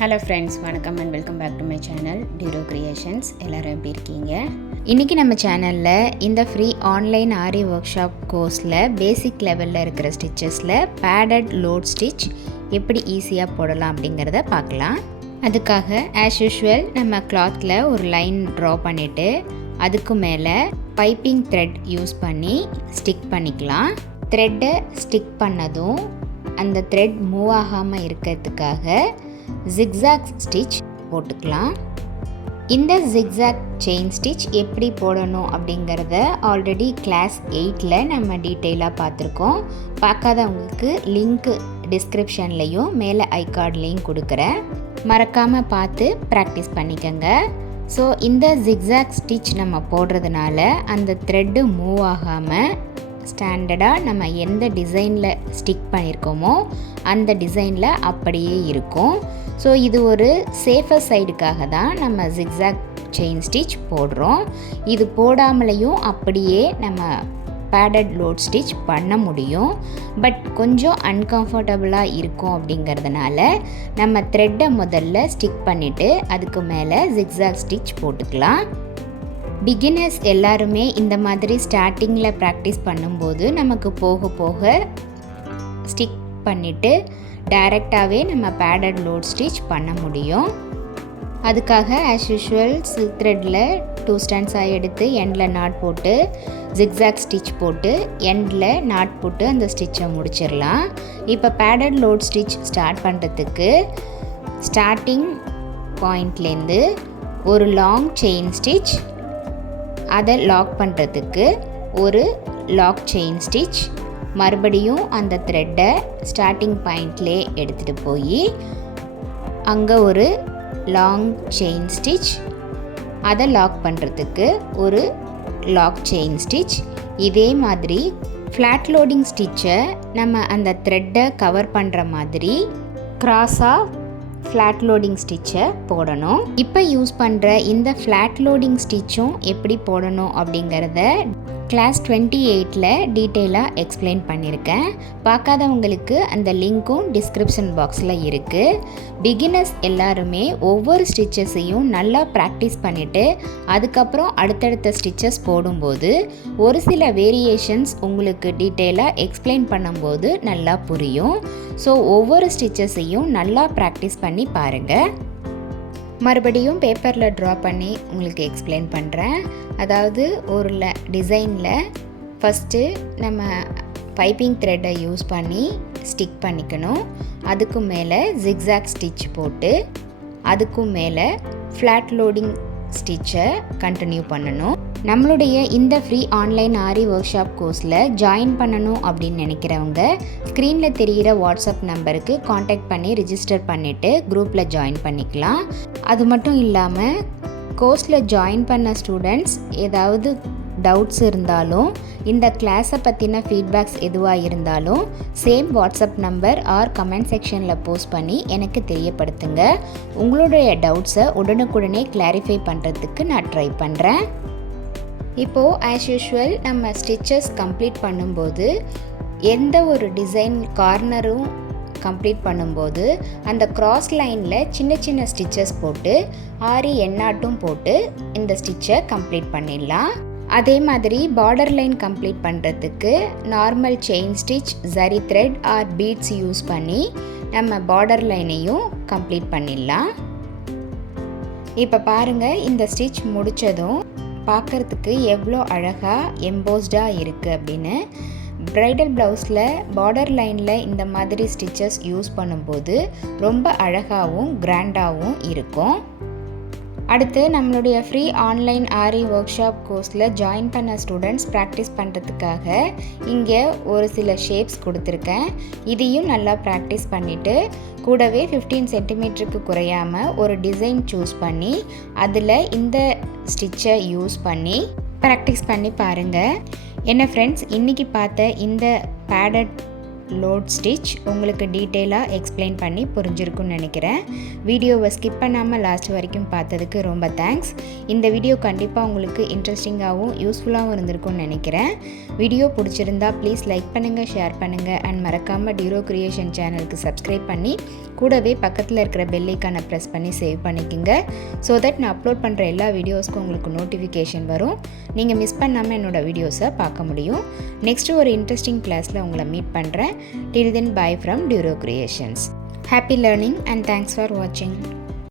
Hello friends, வணக்கம் and welcome back to my channel டியூரோ creations. எல்லோரும் எப்படி இருக்கீங்க? இன்றைக்கி நம்ம சேனலில் இந்த free online aari workshop கோர்ஸில் பேசிக் லெவலில் இருக்கிற ஸ்டிச்சஸில் பேடட் லோட் ஸ்டிச் எப்படி ஈஸியாக போடலாம் அப்படிங்கிறத பார்க்கலாம். அதுக்காக ஆஸ் யூஷுவல் நம்ம கிளாத்தில் ஒரு லைன் ட்ரா பண்ணிவிட்டு அதுக்கு மேலே பைப்பிங் த்ரெட் யூஸ் பண்ணி ஸ்டிக் பண்ணிக்கலாம். த்ரெட்டை ஸ்டிக் பண்ணதும் அந்த த்ரெட் மூவ் ஆகாமல் இருக்கிறதுக்காக ஜிக்ஸாக் ஸ்டிச் போட்டுக்கலாம். இந்த ஜிக்ஸாக் செயின் ஸ்டிச் எப்படி போடணும் அப்படிங்கிறத ஆல்ரெடி கிளாஸ் 8ல் நம்ம டீட்டெயிலாக பார்த்துருக்கோம். பார்க்காதவங்களுக்கு லிங்க் டிஸ்கிரிப்ஷன்லேயும் மேலே ஐகார்ட்லேயும் கொடுக்குறேன். மறக்காமல் பார்த்து ப்ராக்டிஸ் பண்ணிக்கோங்க. ஸோ இந்த ஜிக்ஸாக் ஸ்டிச் நம்ம போடுறதுனால அந்த த்ரெட்டு மூவ் ஆகாமல் ஸ்டாண்டர்டாக நம்ம எந்த டிசைனில் ஸ்டிக் பண்ணியிருக்கோமோ அந்த டிசைனில் அப்படியே இருக்கும். ஸோ இது ஒரு சேஃபர் சைடுக்காக தான் நம்ம ஜிக்ஸாக் செயின் ஸ்டிச் போடுறோம். இது போடாமலேயும் அப்படியே நம்ம பேடட் லோட் ஸ்டிச் பண்ண முடியும். பட் கொஞ்சம் அன்கம்ஃபர்டபுளாக இருக்கும் அப்படிங்கிறதுனால நம்ம த்ரெட்டை முதல்ல ஸ்டிக் பண்ணிவிட்டு அதுக்கு மேலே ஜிக்ஸாக் ஸ்டிச் போட்டுக்கலாம். பிகினர்ஸ் எல்லாருமே இந்த மாதிரி ஸ்டார்டிங்கில் ப்ராக்டிஸ் பண்ணும்போது நமக்கு போக போக ஸ்டிக் பண்ணிவிட்டு டைரெக்டாகவே நம்ம பேடட் லோட் ஸ்டிச் பண்ண முடியும். அதுக்காக ஆஸ் யூஷுவல் சில்க் த்ரெட்டில் 2 ஸ்டாண்ட்ஸாக எடுத்து எண்டில் நாட் போட்டு ஜிக்ஸாக் ஸ்டிச் போட்டு எண்டில் நாட் போட்டு அந்த ஸ்டிச்சை முடிச்சிடலாம். இப்போ பேடட் லோட் ஸ்டிச் ஸ்டார்ட் பண்ணுறதுக்கு ஸ்டார்டிங் பாயிண்ட்லேருந்து ஒரு லாங் செயின் ஸ்டிச், அதை லாக் பண்ணுறதுக்கு ஒரு லாக் செயின் ஸ்டிச், மறுபடியும் அந்த த்ரெட்டை ஸ்டார்டிங் பாயிண்ட்லே எடுத்துகிட்டு போய் அங்கே ஒரு லாங் செயின் ஸ்டிச், அதை லாக் பண்ணுறதுக்கு ஒரு லாக் செயின் ஸ்டிச். இதே மாதிரி ஃப்ளாட் லோடிங் ஸ்டிச்சை நம்ம அந்த த்ரெட்டை கவர் பண்ணுற மாதிரி கிராஸாக ஃப்ளாட் லோடிங் ஸ்டிச்சை போடணும். இப்போ யூஸ் பண்ணுற இந்த ஃப்ளாட் லோடிங் ஸ்டிச்சும் எப்படி போடணும் அப்படிங்கிறத கிளாஸ் 28ல் டீட்டெயிலாக எக்ஸ்பிளைன் பண்ணியிருக்கேன். பார்க்காதவங்களுக்கு அந்த லிங்க்கும் டிஸ்கிரிப்ஷன் பாக்ஸில் இருக்குது. பிகினர்ஸ் எல்லாருமே ஒவ்வொரு ஸ்டிச்சஸையும் நல்லா ப்ராக்டிஸ் பண்ணிவிட்டு அதுக்கப்புறம் அடுத்தடுத்த ஸ்டிச்சஸ் போடும்போது ஒரு சில வேரியேஷன்ஸ் உங்களுக்கு டீட்டெயிலாக எக்ஸ்பிளைன் பண்ணும்போது நல்லா புரியும். ஸோ ஒவ்வொரு ஸ்டிச்சஸையும் நல்லா ப்ராக்டிஸ் பண்ணி பாருங்கள். மறுபடியும் பேப்பரில் ட்ரா பண்ணி உங்களுக்கு எக்ஸ்பிளைன் பண்ணுறேன். அதாவது ஒரு டிசைனில் ஃபஸ்ட்டு நம்ம பைப்பிங் த்ரெட்டை யூஸ் பண்ணி ஸ்டிக் பண்ணிக்கணும். அதுக்கு மேலே ஜிக்ஸாக் ஸ்டிச் போட்டு அதுக்கும் மேலே ஃப்ளாட் லோடிங் ஸ்டிச்சை கண்டினியூ பண்ணணும். நம்மளுடைய இந்த free online aari workshop கோர்ஸில் ஜாயின் பண்ணணும் அப்படின்னு நினைக்கிறவங்க ஸ்க்ரீனில் தெரிகிற வாட்ஸ்அப் நம்பருக்கு காண்டாக்ட் பண்ணி ரிஜிஸ்டர் பண்ணிவிட்டு குரூப்பில் ஜாயின் பண்ணிக்கலாம். அது மட்டும் இல்லாமல் கோர்ஸில் ஜாயின் பண்ண ஸ்டூடெண்ட்ஸ் ஏதாவது டவுட்ஸ் இருந்தாலும் இந்த கிளாஸை பற்றின ஃபீட்பேக்ஸ் எதுவாக இருந்தாலும் same WhatsApp number or comment செக்ஷனில் போஸ்ட் பண்ணி எனக்கு தெரியப்படுத்துங்க. உங்களுடைய டவுட்ஸை உடனுக்குடனே கிளாரிஃபை பண்ணுறதுக்கு நான் ட்ரை பண்ணுறேன். இப்போது ஆஸ் யூஷுவல் நம்ம ஸ்டிச்சஸ் கம்ப்ளீட் பண்ணும்போது எந்த ஒரு டிசைன் கார்னரும் கம்ப்ளீட் பண்ணும்போது அந்த கிராஸ் லைனில் சின்ன சின்ன ஸ்டிச்சஸ் போட்டு ஆரி எண்ணாட்டும் போட்டு இந்த ஸ்டிச்சை கம்ப்ளீட் பண்ணிடலாம். அதே மாதிரி பார்டர் லைன் கம்ப்ளீட் பண்ணுறதுக்கு normal chain stitch, zari thread or beads use பண்ணி நம்ம பார்டர் லைனையும் கம்ப்ளீட் பண்ணிடலாம். இப்போ பாருங்கள், இந்த ஸ்டிச் முடித்ததும் பார்க்குறதுக்கு எவ்வளோ அழகாக எம்போஸ்டாக இருக்குது அப்படின்னு. ப்ரைடல் ப்ளவுஸில் பார்டர் லைனில் இந்த மாதிரி ஸ்டிச்சஸ் யூஸ் பண்ணும்போது ரொம்ப அழகாகவும் கிராண்டாகவும் இருக்கும். அடுத்து நம்மளுடைய free online aari workshop கோர்ஸில் ஜாயின் பண்ண ஸ்டூடெண்ட்ஸ் ப்ராக்டிஸ் பண்ணுறதுக்காக இங்கே ஒரு சில ஷேப்ஸ் கொடுத்துருக்கேன். இதையும் நல்லா ப்ராக்டிஸ் பண்ணிவிட்டு கூடவே 15 சென்டிமீட்டருக்கு குறையாமல் ஒரு டிசைன் சூஸ் பண்ணி அதில் இந்த ஸ்டிச்சை யூஸ் பண்ணி ப்ராக்டிஸ் பண்ணி பாருங்கள். என்ன ஃப்ரெண்ட்ஸ், இன்றைக்கி பார்த்த இந்த பேடட் லோட் ஸ்டிச் உங்களுக்கு டீட்டெயிலாக எக்ஸ்பிளைன் பண்ணி புரிஞ்சிருக்குன்னு நினைக்கிறேன். வீடியோவை ஸ்கிப் பண்ணாமல் லாஸ்ட் வரைக்கும் பார்த்ததுக்கு ரொம்ப தேங்க்ஸ். இந்த வீடியோ கண்டிப்பாக உங்களுக்கு இன்ட்ரெஸ்டிங்காகவும் யூஸ்ஃபுல்லாகவும் இருந்திருக்கும்னு நினைக்கிறேன். வீடியோ பிடிச்சிருந்தா ப்ளீஸ் லைக் பண்ணுங்கள், ஷேர் பண்ணுங்கள் அண்ட் மறக்காமல் டிரோ கிரியேஷன் சேனலுக்கு சப்ஸ்கிரைப் பண்ணி கூடவே பக்கத்தில் இருக்கிற பெல் ஐக்கானை ப்ரெஸ் பண்ணி சேவ் பண்ணிக்கோங்க. ஸோ தட் நான் அப்லோட் பண்ணுற எல்லா வீடியோஸ்க்கும் உங்களுக்கு நோட்டிஃபிகேஷன் வரும். நீங்கள் மிஸ் பண்ணாமல் என்னோடய வீடியோஸை பார்க்க முடியும். நெக்ஸ்ட்டு ஒரு இன்ட்ரெஸ்டிங் கிளாஸில் உங்களை மீட் பண்ணுறேன். Till then, bye from Duro Creations. Happy learning and thanks for watching.